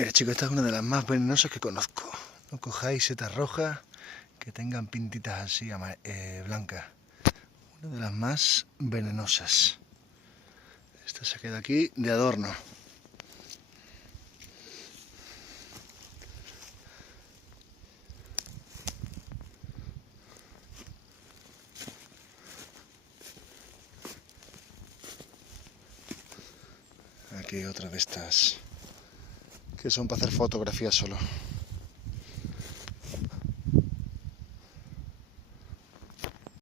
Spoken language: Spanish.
Mira chicos, esta es una de las más venenosas que conozco. No cojáis setas rojas que tengan pintitas así blancas. Una de las más venenosas. Esta se queda aquí de adorno. Aquí otra de estas que son para hacer fotografías solo.